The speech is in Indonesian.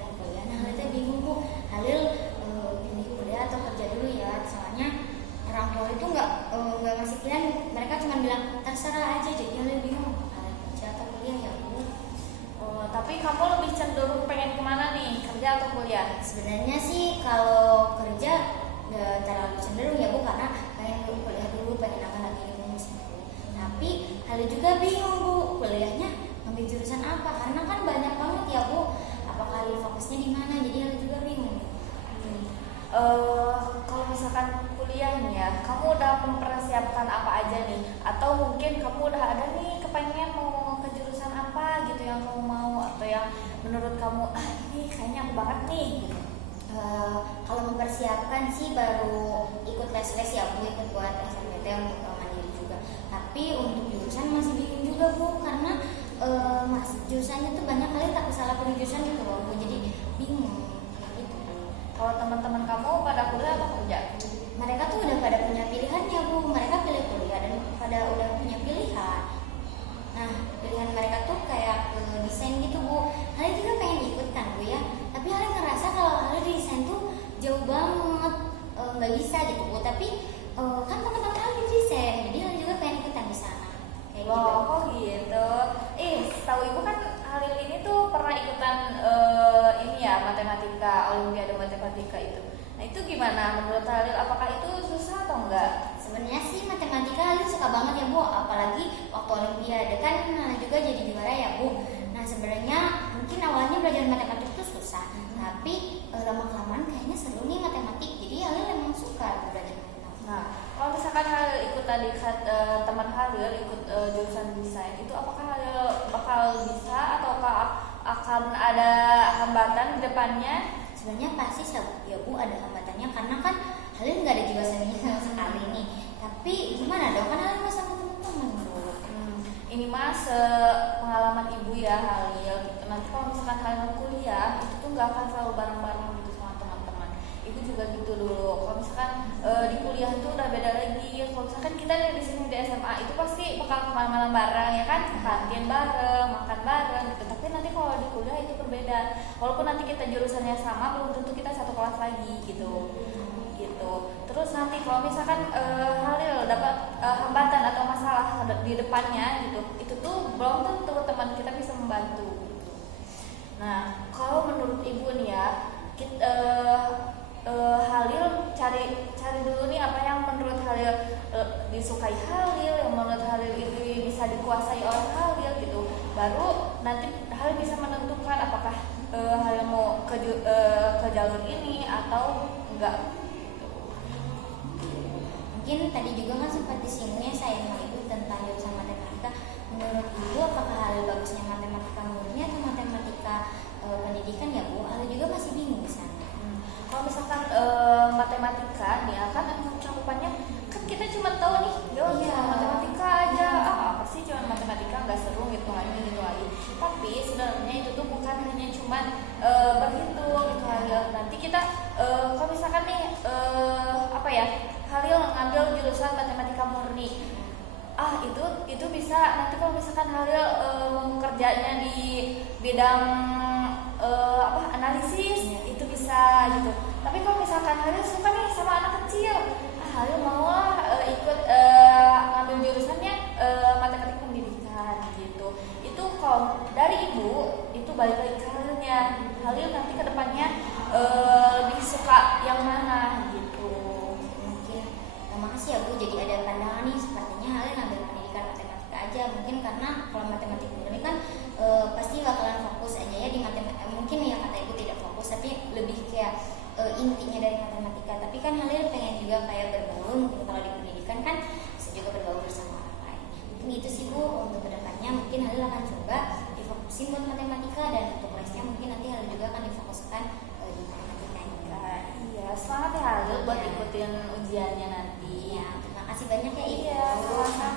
dan kuliah. Nah Halil tuh bingung Bu, Halil pilih kuliah atau kerja dulu ya, soalnya orang tua itu nggak ngasih pilihan, mereka cuma bilang terserah aja. Jadi Halil bingung Halil kerja atau kuliah ya Bu. Tapi kamu lebih cenderung pengen kemana nih, kerja atau kuliah? Sebenarnya sih kalau kerja nggak terlalu cenderung ya Bu, karena pengen kuliah dulu, pengen nambah lagi ilmu sih Bu. Tapi Halil juga bingung Bu, kuliahnya ngambil jurusan apa, karena kan banyak banget ya Bu, apakah Halil fokusnya di mana, jadi Halil juga bingung. Kalau misalkan kuliah nih ya, kamu udah mempersiapkan apa aja nih? Atau mungkin kamu udah ada nih kepengen mau ke jurusan apa gitu yang kamu mau, atau yang menurut kamu ini kayaknya aku banget nih gitu. Kalau mempersiapkan sih baru ikut les-les ya Bu, ikut buat SNMPTN untuk mandiri juga. Tapi untuk jurusan masih bingung juga Bu, karena jurusannya tuh banyak kali tak salah pilih jurusan gitu loh Bu, jadi bingung gitu. Kalau teman-teman kamu pada kuliah atau kerja? Mereka tuh udah pada punya pilihannya Bu, mereka pilih kuliah dan pada udah punya pilihan. Nah pilihan mereka tuh kayak desain gitu Bu. Halil juga pengen ikut kan Bu ya, tapi Halil ngerasa kalau Halil di desain tuh jauh banget, nggak bisa gitu Bu. Tapi kan teman-teman Halil di desain, jadi Halil juga pengen ikutan di sana. Kayak Loh, gitu. kok gitu? Setahu ibu kan Halil ini tuh pernah ikutan ini ya, matematika, olimpiade matematika itu. Nah itu gimana menurut Halil? Apakah itu susah atau enggak? Sebenarnya sih matematika Halil suka banget ya Bu, apalagi waktu olimpiade kan Halil juga jadi juara ya Bu. Nah sebenarnya mungkin awalnya belajar matematik itu susah, tapi lama-kelamaan kayaknya seru nih matematik, jadi Halil emang suka belajar matematik. Nah, kalau misalkan Halil ikut tadi teman Halil ikut jurusan desain, itu apakah Halil bakal bisa ataukah akan ada hambatan di depannya? Sebenarnya pasti ya Bu ada hambatannya, karena kan Halil nggak ada jurusannya sama sekali nih. Tapi gimana dong, kan Halil sama teman-teman Bu. Ini mas pengalaman ibu ya Halil. Nanti kalau misalkan Halil kuliah itu tuh nggak akan selalu bareng-bareng gitu sama teman-teman. Ibu juga gitu dulu. Kalau misalkan di kuliah itu udah beda lagi. Kalau misalkan kita di sini di SMA itu pasti bakal kemana-mana bareng ya kan, kantin bareng, makan bareng gitu. Tapi nanti kalau di kuliah itu berbeda. Walaupun nanti kita jurusannya sama, belum tentu kita satu kelas lagi gitu. Terus nanti kalau misalkan Halil dapat hambatan atau masalah di depannya gitu, itu tuh belum tentu teman kita bisa membantu gitu. Nah kalau menurut ibu nih ya, Halil cari dulu nih apa yang menurut Halil disukai Halil, yang menurut Halil itu bisa dikuasai oleh Halil gitu. Baru nanti Halil bisa menentukan apakah Halil mau ke jalur ini atau enggak. Mungkin tadi juga kan sempat disinggungnya saya sama Ibu tentang jurusan matematika. Menurut Ibu apakah Halil bagusnya matematika murni atau matematika pendidikan ya Bu? Halil juga masih bingung di sana. Kalau misalkan matematika nih ya kan cakupannya kan kita cuma tahu nih matematika aja, apa sih cuma matematika, nggak seru gitu lagi. Tapi sebenarnya itu tuh bukan hanya cuma berhitung gitu Halil. Nanti kita kalau misalkan nih Halil ngambil jurusan matematika murni, itu bisa nanti kalau misalkan Halil mau kerjanya di bidang analisis itu bisa gitu. Tapi kalau misalkan Halil suka nih sama anak kecil, Halil mau ikut ngambil jurusannya matematika pendidikan gitu. Itu kalau dari ibu itu balik lagi ke Halilnya. Halil nanti kedepannya lebih suka yang mana gitu. Makasih ya Bu, jadi ada pandangan nih, sepertinya Halil ngambil pendidikan matematika aja. Mungkin karena kalau matematika murni kan pasti bakalan fokus aja ya di matematika. Mungkin ya kata Ibu tidak fokus, tapi lebih kayak intinya dari matematika. Tapi kan Halil pengen juga kayak bergaul, mungkin kalau di pendidikan kan bisa juga bergaul bersama orang lain. Mungkin itu sih Bu untuk kedepannya. Mungkin Halil akan coba difokusin buat matematika, dan untuk lesnya mungkin nanti Halil juga akan difokuskan di matematika juga. Iya, semangat ya Halil buat ikutin ujiannya nanti. Terima kasih banyak ya Ibu. Iya, sama-sama.